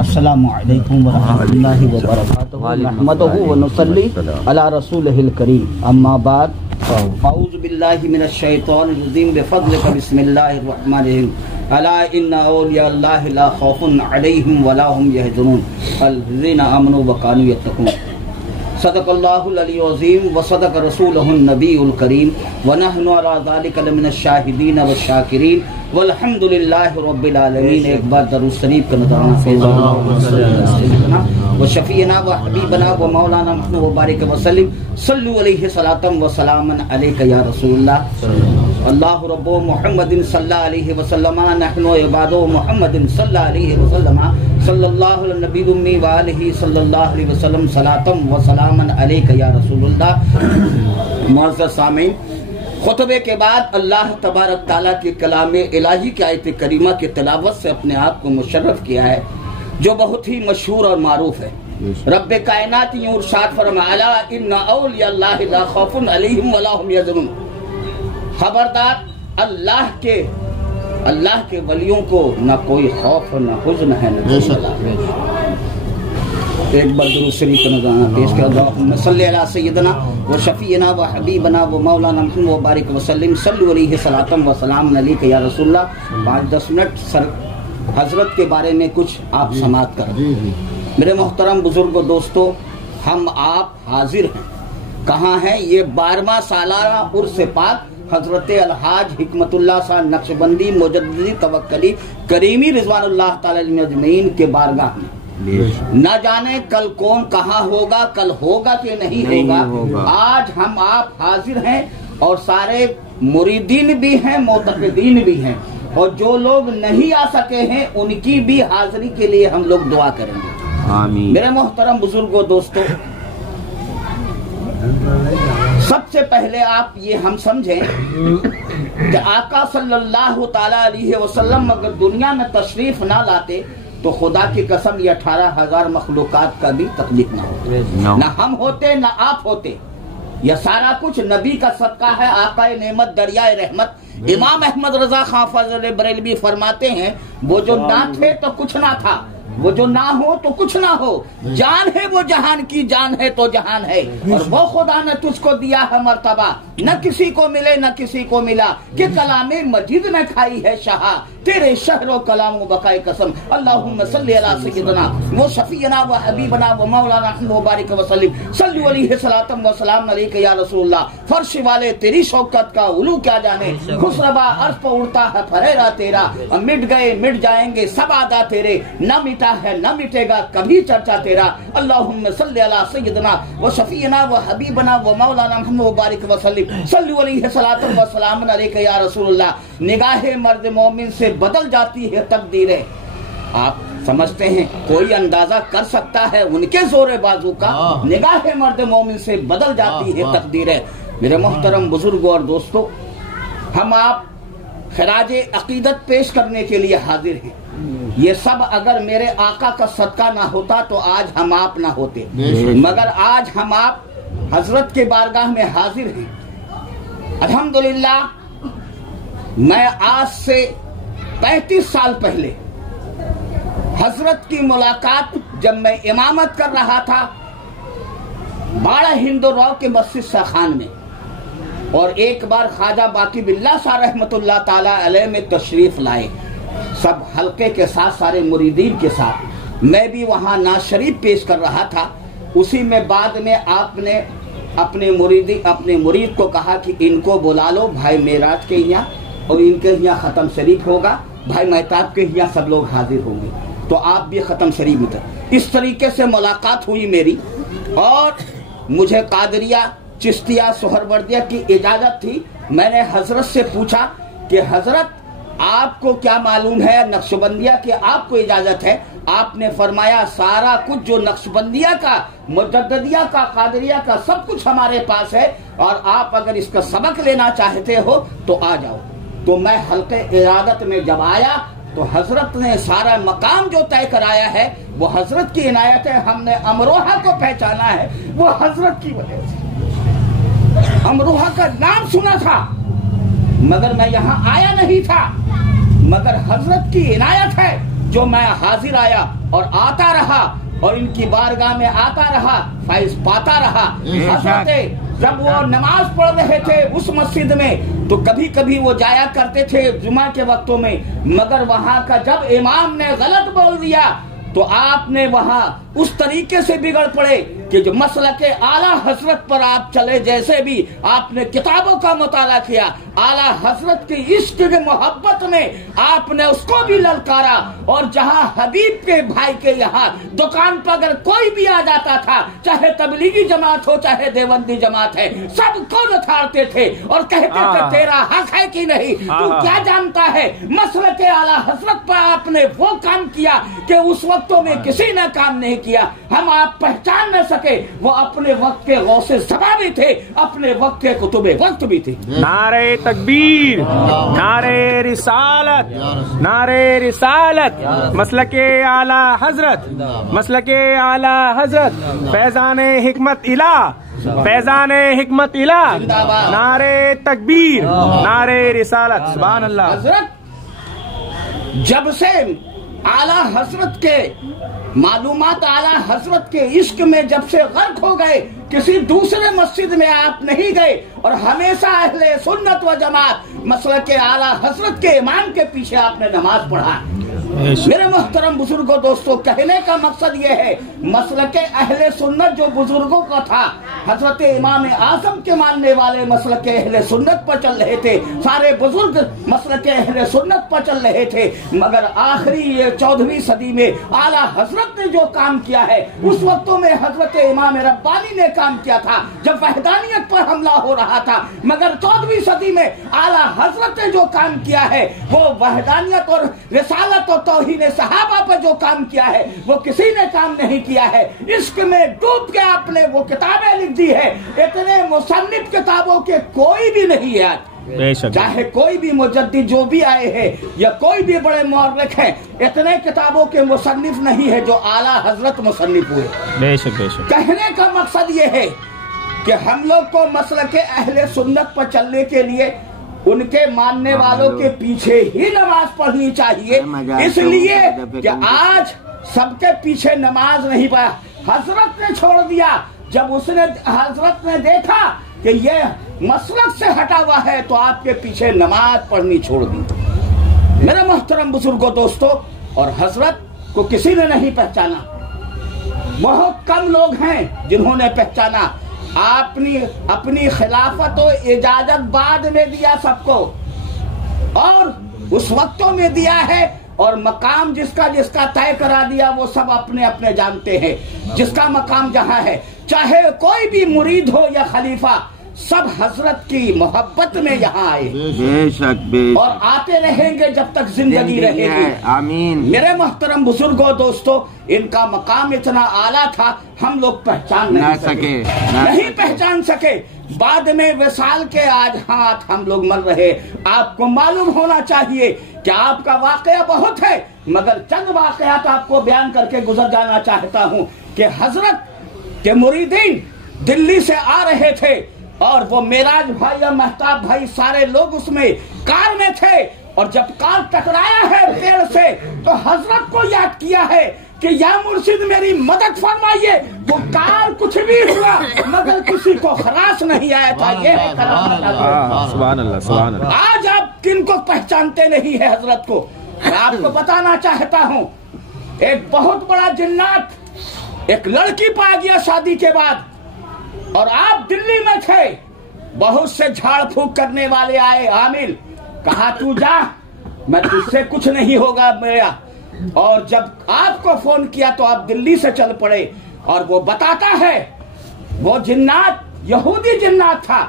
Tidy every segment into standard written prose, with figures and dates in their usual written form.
अस्सलामु अलैकुम व रहमतुल्लाहि व बरकातुहू नहमदुहू व नुसल्ली अला रसूलिहिल करीम अम्मा बाद अऊज़ु बिल्लाहि मिनश शैतानिर रजीम बिफज़लिका बिस्मिल्लाहिर रहमानिर रहीम अला इन्ना औलिया अल्लाहि ला खौफुन अलैहिम व ला हुम यहज़नून अल्लज़ीना आमनू व कानू यत्तक़ून सदक़ल्लाहुल अलीयुल अज़ीम व सदक़ रसूलुहुन नबियुल करीम व नहनु अला ज़ालिका लमिनश शाहिदीन व शाकिरीन वल्हम्दुलिल्लाहि रब्बिल आलमीन। एक बार दरूद शरीफ का नज़राना व शफ़ीना व हबीबना व मौलाना मुहम्मद व बारिक वसल्लम सल्लु अलैहि सलातम व सलामन अलैका या रसूलल्लाह अल्लाहु रब्बु मुहम्मदिन सल्लल्लाहु अलैहि वसल्लम नहनु इबादु मुहम्मदिन सल्लल्लाहु अलैहि वसल्लम सल्लल्लाहु अलैहि नबी उम्मी व आलिहि सल्लल्लाहु अलैहि वसल्लम सलातम व सलामन अलैका या रसूलल्लाह। मुअज़्ज़ज़ सामीन, खुतबे के बाद अल्लाह तबारक ताला के कलाम इलाही की आयत करीमा की तिलावत से अपने आप को मुशर्रफ किया है, जो बहुत ही मशहूर और मारूफ है। रब्बे कायनात यूं इरशाद फरमाया अला इन्ना औलिया अल्लाहि ला खौफुन अलैहिम व ला हुम यहज़नून। खबरदार, अल्लाह के वलियों को न कोई खौफ न हुज़्न है न एक बार दुरूद शरीफ का नज़राना पेश किया। अल्लाहुम्मा सल्लि अला सय्यिदना व शफ़ीना व हबीबना व मौलाना मुहम्मद व बारिक वसल्लम सल्लु अलैहि सलातम व सलाम अलैका या रसूलल्लाह। 5-10 मिनट सर हजरत के बारे में कुछ आप समाअत करें। मेरे मोहतरम बुजुर्गों दोस्तों, हम आप हाजिर हैं। कहाँ हैं? ये 12वां सालाना उर्स पाक हजरत अलहाज हिकमतुल्लाह शाह नक्शबंदी मुजद्दिदी तवक्कली करीमी रिज़वानुल्लाह ताला अजमईन के बारगाह में। न जाने कल कौन कहाँ होगा, कल होगा कि नहीं होगा। आज हम आप हाजिर हैं और सारे मुरीदीन भी हैं, मोतक़िदीन भी हैं, और जो लोग नहीं आ सके हैं उनकी भी हाजिरी के लिए हम लोग दुआ करेंगे। आमीन। मेरे मोहतरम बुजुर्गों दोस्तों, सबसे पहले आप ये हम समझें कि आका सल्लल्लाहु ताला अलैहि वसल्लम अगर दुनिया में तशरीफ ना लाते तो खुदा की कसम ये 18,000 मखलूकात का भी तकलीफ ना होते, न हम होते न आप होते। यह सारा कुछ नबी का सदका है। आकाए नेमत दरियाए रहमत इमाम अहमद रजा खां फजल बरेलवी फरमाते हैं, वो जो ना थे तो कुछ ना था, वो जो ना हो तो कुछ ना हो। जान है वो जहान की, जान है तो जहान है, और वो खुदा ने तुझको दिया है मर्तबा, न किसी को मिले न किसी को मिला, कि कलामे मजीद में खाई है शाहा, तेरे शहरो कलामो बकाए कसम। अल्लाहुम्मा सल्ली अला सय्यिदना व शफ़ीना व हबीबना व मौलाना मुहम्मद व बारिक वसल्लम सल्लु अलैहि सलातम व सलाम अलैका या रसूलल्लाह। फर्श वाले तेरी शौकत का उलू क्या जाने, खुसरबा अर्श पर उड़ता है फरेरा तेरा, मिट गए मिट जाएंगे सब आदा तेरे, न मिटा है न मिटेगा कभी चर्चा तेरा। अल्लाहुम्मा सल्ली अला सय्यिदना व शफ़ीना व हबीबना व मौलाना मुहम्मद व बारिक वसल्लम सल्लु अलैहि सलातम व सलाम अलैका या रसूलल्लाह। निगाहे मर्द मोमिन से बदल जाती है तकदीरें। आप समझते हैं, कोई अंदाजा कर सकता है उनके जोरे बाजू का। निगाहे मर्द मोमिन से बदल जाती है तकदीरें। मेरे मोहतरम बुजुर्गों और दोस्तों, हम आप खराजे अकीदत पेश करने के लिए हाजिर हैं। ये सब अगर मेरे आका का सदका ना होता तो आज हम आप ना होते, मगर आज हम आप हजरत के बारगाह में हाजिर हैं। अल्हम्दुलिल्लाह, मैं आज से 35 साल पहले हजरत की मुलाकात जब मैं इमामत कर रहा था बाड़ा हिंदुराव के मस्जिद शाखान में, और एक बार ख्वाजा बाकी बिल्ला शाह रहमतुल्लाह ताला अलैह में तशरीफ लाए, सब हल्के के साथ, सारे मुरीदीन के साथ। मैं भी वहां नाज शरीफ पेश कर रहा था। उसी में बाद में आपने अपने मुरीद को कहा कि इनको बुला लो भाई मेराज के यहाँ, और इनके यहाँ खत्म शरीफ होगा, भाई मेहताब के यहाँ सब लोग हाजिर होंगे, तो आप भी खत्म शरीफ में थे। इस तरीके से मुलाकात हुई मेरी, और मुझे कादरिया चिश्तिया सोहरवर्दिया की इजाजत थी। मैंने हजरत से पूछा कि हजरत आपको क्या मालूम है नक्शबंदिया की आपको इजाजत है? आपने फरमाया सारा कुछ जो नक्शबंदिया का, मुजद्दिदिया का, कादरिया का सब कुछ हमारे पास है, और आप अगर इसका सबक लेना चाहते हो तो आ जाओ। तो मैं हल्के इरादत में जब आया तो हजरत ने सारा मकाम जो तय कराया है वो हजरत की इनायत है। हमने अमरोहा को पहचाना है वो हजरत की वजह से। अमरोहा का नाम सुना था मगर मैं यहाँ आया नहीं था, मगर हजरत की इनायत है जो मैं हाजिर आया और आता रहा और इनकी बारगाह में आता रहा, फैज पाता रहा। हजरत जब वो नमाज पढ़ रहे थे उस मस्जिद में तो कभी कभी वो जाया करते थे जुमा के वक्तों में, मगर वहाँ का जब इमाम ने गलत बोल दिया तो आपने वहाँ उस तरीके से बिगड़ पड़े कि जो मसला के आला हजरत पर आप चले। जैसे भी आपने किताबों का मुताला किया, आला हजरत की इश्क के मोहब्बत में आपने उसको भी ललकारा। और जहाँ हबीब के भाई के यहाँ दुकान पर अगर कोई भी आ जाता था, चाहे तबलीगी जमात हो चाहे देवबंदी जमात है, सबको नथारते थे और कहते थे तेरा हक है कि नहीं, तू क्या जानता है। मसले के आला हजरत पर आपने वो काम किया कि उस वक्तों में किसी ने काम नहीं किया। हम आप पहचान न सके, वो अपने वक्त के गौसे ज़मा भी थे, अपने वक्त के कुतुबे वक्त भी थे। नारे तकबीर, नारे रिसालत, नारे रिसालत, मसलके आला हजरत, मसलके आला हजरत, फैजाने हिकमत इला, फैजाने हिकमत इला, नारे तकबीर, नारे रिसालत। सुभान अल्लाह। हजरत जब से आला हजरत के मालूमात, आला हजरत के इश्क में जब से गर्क हो गए, किसी दूसरे मस्जिद में आप नहीं गए और हमेशा अहले सुन्नत व जमात मसलक के आला हजरत के इमाम के पीछे आपने नमाज पढ़ा। मेरे मोहतरम बुजुर्गों, दोस्तों, कहने का मकसद ये है, मसलक अहले सुन्नत जो बुजुर्गों का था, हजरत इमाम आजम के मानने वाले मसलक अहले सुन्नत पर चल रहे थे, सारे बुजुर्ग मसलक अहले सुन्नत पर चल रहे थे। मगर आखिरी ये 14वीं सदी में आला हजरत ने जो काम किया है, उस वक्तों में हजरत इमाम रब्बानी ने काम किया था जब वहदानियत पर हमला हो रहा था। मगर 14वीं सदी में आला हजरत ने जो काम किया है, वो वहदानियत और रिसालत और तौहीद सहाबा पर जो काम किया है, वो किसी ने काम नहीं किया है। इश्क में डूब के आपने वो किताबें लिख दी है, इतने मुसन्निफ किताबों के कोई भी नहीं है। चाहे कोई भी मुजद्दिद जो भी आए हैं या कोई भी बड़े मौर्रिख हैं, इतने किताबों के मुसन्निफ नहीं है जो आला हजरत मुसन्निफ हुए। बेशक बेशक। कहने का मकसद ये है कि हम लोग को मसलक अहले सुन्नत पर चलने के लिए उनके मानने वालों के पीछे ही नमाज पढ़नी चाहिए। इसलिए कि आज सबके पीछे नमाज नहीं पढ़ा, हजरत ने छोड़ दिया। जब उसने हजरत ने देखा कि ये मसलक से हटा हुआ है तो आपके पीछे नमाज पढ़नी छोड़ दी। मेरे मोहतरम बुजुर्गों, दोस्तों, और हजरत को किसी ने नहीं पहचाना, बहुत कम लोग हैं जिन्होंने पहचाना। अपनी खिलाफत और इजाजत बाद में दिया सबको, और उस वक्तों में दिया है, और मकाम जिसका जिसका तय करा दिया वो सब अपने अपने जानते हैं। जिसका मकाम जहाँ है, चाहे कोई भी मुरीद हो या खलीफा, सब हजरत की मोहब्बत में यहाँ आए, बेशक और आते रहेंगे जब तक जिंदगी रहेगी। आमीन। मेरे मोहतरम बुजुर्गों, दोस्तों, इनका मकाम इतना आला था, हम लोग पहचान नहीं सके, नहीं पहचान सके। बाद में विसाल के आज हाथ हम लोग मर रहे। आपको मालूम होना चाहिए कि आपका वाकया बहुत है, मगर चंद वाकयात आपको बयान करके गुजर जाना चाहता हूँ कि हजरत के मुरीदीन दिल्ली से आ रहे थे और वो मेराज भाई या महताब भाई सारे लोग उसमें कार में थे, और जब कार टकराया है पेड़ से तो हजरत को याद किया है कि या मुर्शिद मेरी मदद फरमाइए। वो कार कुछ भी हुआ मगर किसी को खलास नहीं आया था। ये है सुभान अल्लाह, सुभान अल्लाह। आज आप किनको पहचानते नहीं है हजरत को। मैं आपको बताना चाहता हूँ, एक बहुत बड़ा जिन्नात एक लड़की पा गया शादी के बाद, और आप दिल्ली में थे। बहुत से झाड़ फूक करने वाले आए, आमिल कहा तू जा, मैं तुझसे कुछ नहीं होगा मेरा। और जब आपको फोन किया तो आप दिल्ली से चल पड़े। और वो बताता है, वो जिन्नात यहूदी जिन्नात था,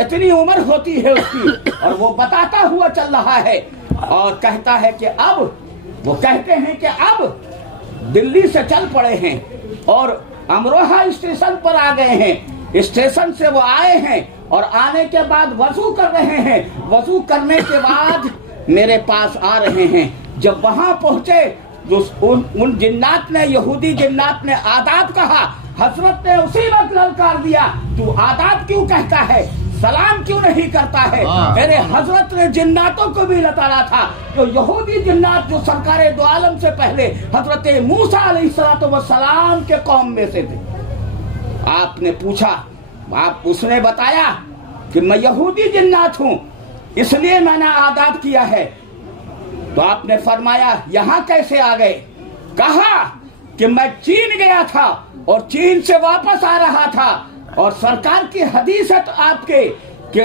इतनी उम्र होती है उसकी, और वो बताता हुआ चल रहा है और कहता है कि अब, वो कहते हैं कि अब दिल्ली से चल पड़े हैं और अमरोहा स्टेशन पर आ गए हैं। स्टेशन से वो आए हैं और आने के बाद वजू कर रहे हैं। वजू करने के बाद मेरे पास आ रहे हैं। जब वहां पहुंचे जो उन जिन्नात ने, यहूदी जिन्नात ने आदाब कहा, हजरत ने उसी वक्त ललकार दिया, तू आदाब क्यों कहता है? सलाम क्यों नहीं करता है? मेरे हजरत ने जिन्नातों को भी बताया था, जो यहूदी जिन्नात जो सरकारे दो आलम से पहले हजरत मूसा अलैहिस्सलाम के कौम में से थे। आपने पूछा, उसने बताया कि मैं यहूदी जिन्नात हूं, इसलिए मैंने आदाब किया है। तो आपने फरमाया यहाँ कैसे आ गए? कहा कि मैं चीन गया था और चीन से वापस आ रहा था, और सरकार की हदीस है तो आपके कि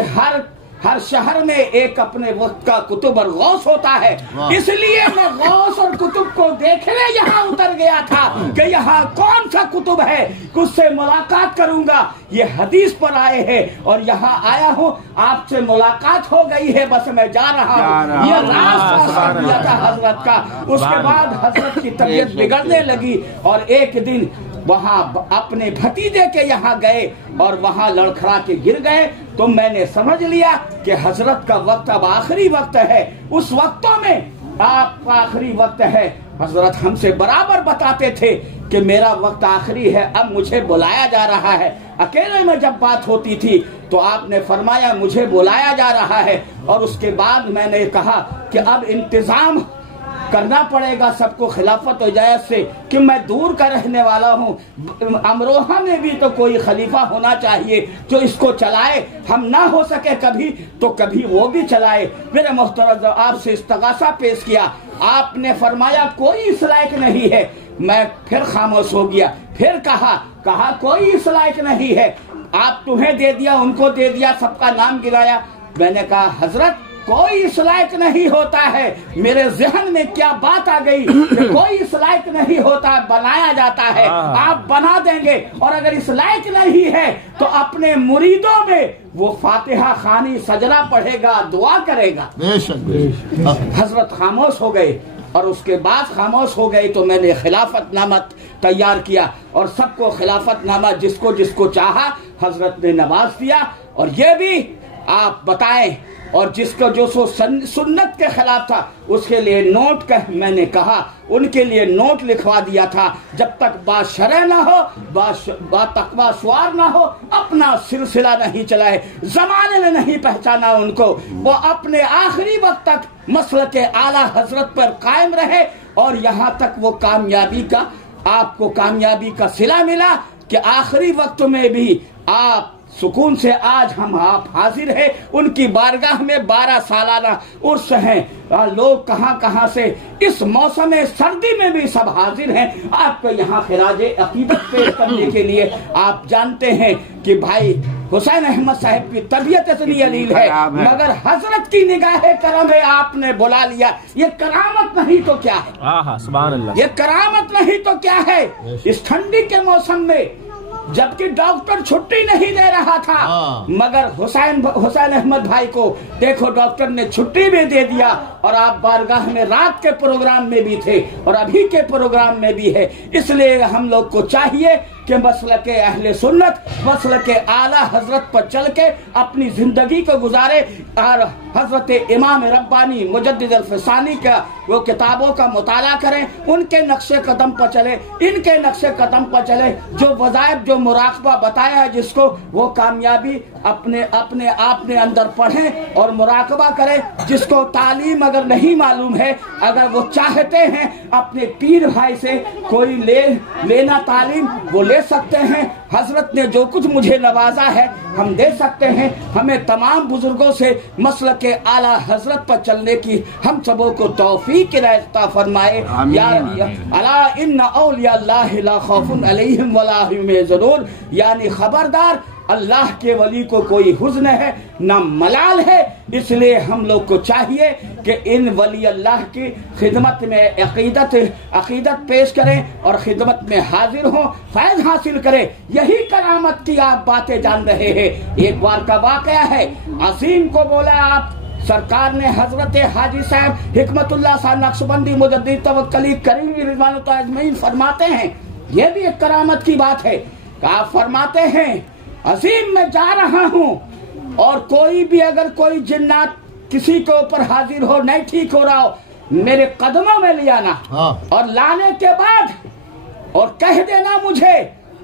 हर शहर में एक अपने वक्त का कुतुब और गौस होता है, इसलिए मैं गौस और कुतुब को देखने यहाँ उतर गया था कि यहाँ कौन सा कुतुब है, उससे मुलाकात करूंगा। ये हदीस पर आए हैं और यहाँ आया हूँ, आपसे मुलाकात हो गई है, बस मैं जा रहा हूँ। ये रास्ता दिया था हजरत का। उसके बाद हजरत की तबीयत बिगड़ने लगी और एक दिन वहाँ अपने भतीजे के यहाँ गए और वहाँ लड़खड़ा के गिर गए। तो मैंने समझ लिया कि हजरत का वक्त अब आखिरी वक्त है। उस वक्तों में आपका आखिरी वक्त है। हजरत हमसे बराबर बताते थे कि मेरा वक्त आखिरी है, अब मुझे बुलाया जा रहा है। अकेले में जब बात होती थी तो आपने फरमाया मुझे बुलाया जा रहा है, और उसके बाद मैंने कहा कि अब इंतजाम करना पड़ेगा सबको खिलाफत इजाजत से, कि मैं दूर का रहने वाला हूँ। अमरोहा में भी तो कोई खलीफा होना चाहिए जो इसको चलाए, हम ना हो सके कभी तो कभी वो भी चलाए। मेरे मोहतरम आपसे इस्तगासा पेश किया, आपने फरमाया कोई इस लायक नहीं है। मैं फिर खामोश हो गया। फिर कहा कोई इस लायक नहीं है, आप तुम्हें दे दिया, उनको दे दिया, सबका नाम गिराया। मैंने कहा हजरत कोई इस लायक नहीं होता है। मेरे जहन में क्या बात आ गई कि कोई इस लायक नहीं होता, बनाया जाता है। आप बना देंगे, और अगर इस लायक नहीं है तो अपने मुरीदों में वो फातिहा खानी सजना पढ़ेगा, दुआ करेगा। हजरत खामोश हो गए, और उसके बाद खामोश हो गए तो मैंने खिलाफतनामा तैयार किया और सबको खिलाफतनामा जिसको जिसको चाहा हजरत ने नवाज दिया। और ये भी आप बताएं, और जिसको जो सुन्नत के खिलाफ था उसके लिए नोट मैंने कहा उनके लिए नोट लिखवा दिया था। जब तक बात शरअ ना हो, बात तकवा सवार ना हो, अपना सिलसिला नहीं चलाए, जमाने में नहीं पहचाना उनको, वो अपने आखिरी वक्त तक मसलक आला हजरत पर कायम रहे। और यहाँ तक वो आपको कामयाबी का सिला मिला कि आखिरी वक्त में भी आप सुकून से आज आप हाजिर हैं। उनकी बारगाह में 12 सालाना उर्स हैं। लोग कहां से इस मौसम सर्दी में भी सब हाजिर हैं आपको यहाँ खिराज अकीदत पेश करने के लिए। आप जानते हैं कि भाई हुसैन अहमद साहब की तबीयत इतनी अलील है, मगर हजरत की निगाहे करम है, आपने बुला लिया। ये करामत नहीं तो क्या है? सुभान अल्लाह। ये करामत नहीं तो क्या है? इस ठंडी के मौसम में जबकि डॉक्टर छुट्टी नहीं दे रहा था, मगर हुसैन अहमद भाई को देखो डॉक्टर ने छुट्टी भी दे दिया, और आप बारगाह में रात के प्रोग्राम में भी थे और अभी के प्रोग्राम में भी है। इसलिए हम लोग को चाहिए कि मसलके अहले सुन्नत, मसलके आला हजरत पर चल के अपनी जिंदगी को गुजारे, और हजरत इमाम रब्बानी मुजद्दिद अल-फसानी का वो किताबों का मुताला करें, उनके नक्शे कदम पर चले, इनके नक्शे कदम पर चले। जो वज़ाइफ, जो मुराकबा बताया है जिसको, वो कामयाबी अपने आप में अंदर पढ़ें और मुराकबा करें। जिसको तालीम अगर नहीं मालूम है, अगर वो चाहते हैं अपने पीर भाई से कोई लेना तालीम, वो ले सकते हैं। हजरत ने जो कुछ मुझे नवाजा है हम दे सकते हैं। हमें तमाम बुजुर्गों से मसलक के आला हजरत पर चलने की हम सबों को तौफीक अता फरमाए। अला इन्ना औलिया अल्लाह ला खौफुन अलैहिम वला हुम यहज़नून, यानी खबरदार, अल्लाह के वली को कोई हुज़्न है न मलाल है। इसलिए हम लोग को चाहिए कि इन वली अल्लाह की खिदमत में अकीदत पेश करें और खिदमत में हाजिर हों, फैज़ हासिल करें। यही करामत की आप बातें जान रहे हैं। एक बार का वाक़या है, असीम को बोला आप सरकार ने हजरत हाजी साहब हिकमतुल्लाह साहब नक्शबंदी मुजद्दिद तवक्कली करीम रिज़वानुल्लाह अजमईन फरमाते हैं, यह भी एक करामत की बात है। आप फरमाते हैं अजीम मैं जा रहा हूँ और कोई भी अगर कोई जिन्नात किसी के ऊपर हाजिर हो, नहीं ठीक हो रहा हो, मेरे कदमों में ले आना और लाने के बाद और कह देना मुझे,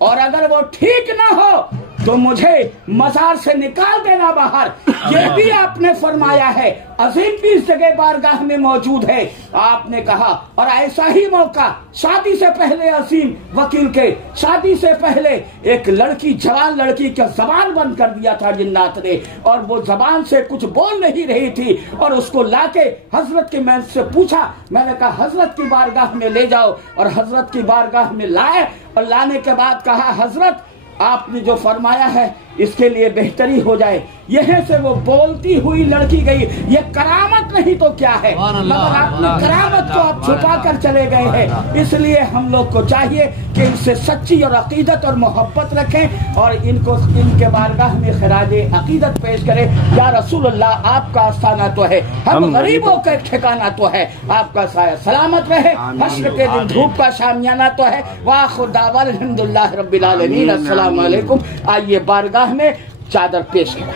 और अगर वो ठीक ना हो तो मुझे मजार से निकाल देना बाहर। ये भी आपने फरमाया है। अजीम भी इस जगह बारगाह में मौजूद है। आपने कहा, और ऐसा ही मौका शादी से पहले अजीम वकील के शादी से पहले एक लड़की, जवान लड़की का जबान बंद कर दिया था जिन्नात ने, और वो जबान से कुछ बोल नहीं रही थी, और उसको लाके हजरत के मैं से पूछा, मैंने कहा हजरत की बारगाह में ले जाओ, और हजरत की बारगाह में लाए, और लाने के बाद कहा हजरत आपने जो फरमाया है इसके लिए बेहतरी हो जाए। यहीं से वो बोलती हुई लड़की गई। ये करामत नहीं तो क्या है, मगर आपने करामत को आप छुपा कर चले गए हैं। इसलिए हम लोग को चाहिए कि इनसे सच्ची और अकीदत और मोहब्बत रखें, और इनको इनके बारगाह में खराजे अकीदत पेश करें। या रसूलुल्लाह आपका आस्थाना तो है, हम गरीबों का ठिकाना तो है, आपका साया सलामत रहे। हश्र के दिन धूप का शामियाना तो है। वाह खुदावल अल्हम्दुलिल्लाह रब्बिल आलमीन। अस्सलाम वालेकुम। आइए बारगाह में चादर पेश करें।